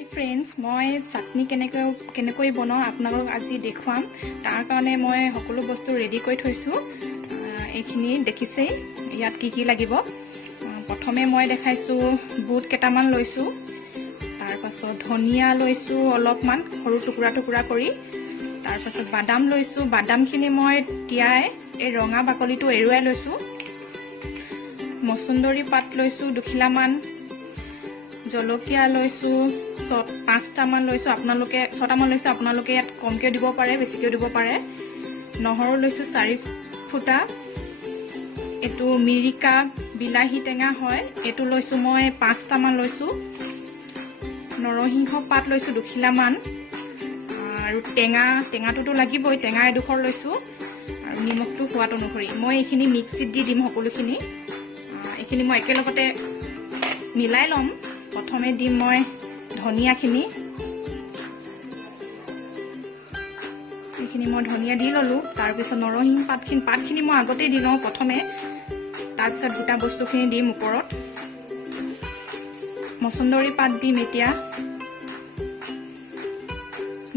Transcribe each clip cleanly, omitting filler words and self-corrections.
Hi friends, মই chatny কেনেকৈ বনাও আপোনালোক আজি দেখুৱাম তাৰ কাৰণে মই সকলো বস্তু ৰেডি কৰি থৈছো এইখিনি দেখিছে ইয়াত কি লাগিব প্ৰথমে মই দেখাইছো বুট কেটামান লৈছো তাৰ পাছত ধনিয়া লৈছো অলপমান সৰু টুকুৰা কৰি তাৰ পাছত বাদাম লৈছো বাদামখিনি মই তিয়াই এই ৰঙা বাকলিটো এৰুৱাই লৈছো মছন্দৰী পাত লৈছো দুখিলামান জলকীয়া লৈছো 5টা মান লৈছো আপোনালোকে 6টা মান লৈছো আপোনালোকে ইয়াত কমকে দিব পাৰে বেছিকে দিব পাৰে নহৰু লৈছো 4 ফুটা এটো মিৰিকা বিলাহী টেঙা হয় এটো লৈছো মই 5টা মান লৈছো নৰসিংহ পাত লৈছো দুখিলামান আৰু টেঙাটো লাগিবই টেঙা এডোখৰ লৈছো আৰু নিমখটো সোৱাদ অনুসৰি মই এইখিনি মিক্সিত দি দিম সকলোখিনি এইখিনি মই একেলগতে মিলাই লম প্ৰথমে দিম মই ধনিয়াখিনি এইখিনি মই ধনিয়া দি ললো তাৰ পিছত নৰসিংহ পাতখিনি মই আগতে দি লওঁ প্ৰথমে তাৰ পিছত দুটা বস্তুখিনি দিম ওপৰত মছন্দৰী পাত দিম এতিয়া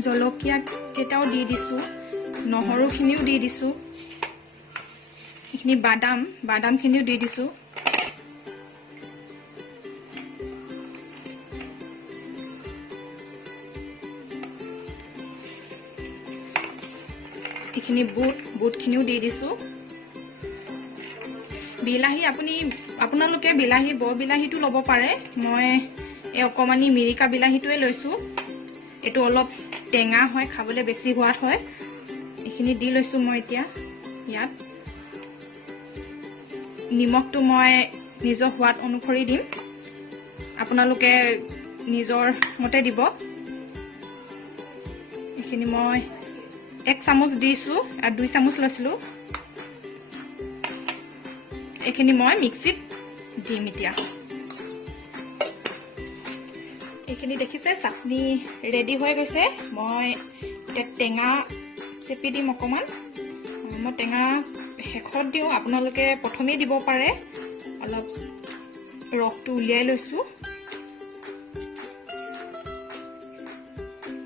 জলকীয়া কেটাও দি দিছো নহৰুখিনিও দি দিছো এইখিনি বাদামখিনিও দি দিছো এইখিনি বুটখিনিও দি দিছো বিলাহী আপোনালোকে বিলাহী বৰ বিলাহীটো ল'ব পাৰে মই এই অকমানি মিৰিকা বিলাহীটোৱে লৈছো এটো অলপ টেঙা হয় খাবলৈ বেছি সোৱাদ হয় এইখিনি দি লৈছো মই এতিয়া ইয়াত নিমখটো মই নিজৰ সোৱাদ অনুসৰি দিম আপোনালোকে নিজৰ মতে দিব এইখিনি মই 1 চামুচ দিছো আৰু 2 চামুচ লৈছিলো এইখিনি মই মিক্সিত দিম এতিয়া এইখিনি দেখিছে চাটনি ৰেডি হৈ গৈছে মই এটা টেঙা চেপি দিম অকমান মই টেঙা শেষত দিও আপোনালোকে প্ৰথমেই দিব পাৰে অলপ ৰসটো উলিয়াই লৈছো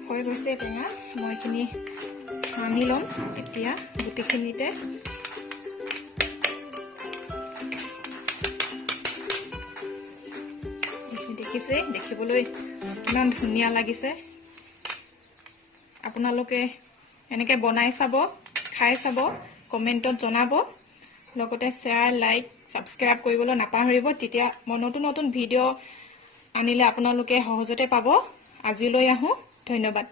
হৈ গৈছে টেঙা মই এইখিনি সানি লম এতিয়া গুটিখিনিতে দেখিছে দেখিবলৈ কিমান ধুনীয়া লাগিছে আপোনালোকে এনেকে বনাই চাব খাই চাব কমেন্টত জনাব লগতে শেয়াৰ লাইক সাবস্ক্ৰাইব কৰিবলৈ নাপাহৰিব তেতিয়া মই নতুন ভিডিঅ' আনিলে আপোনালোকে সহজতে পাব আজিলৈ আহো ধন্যবাদ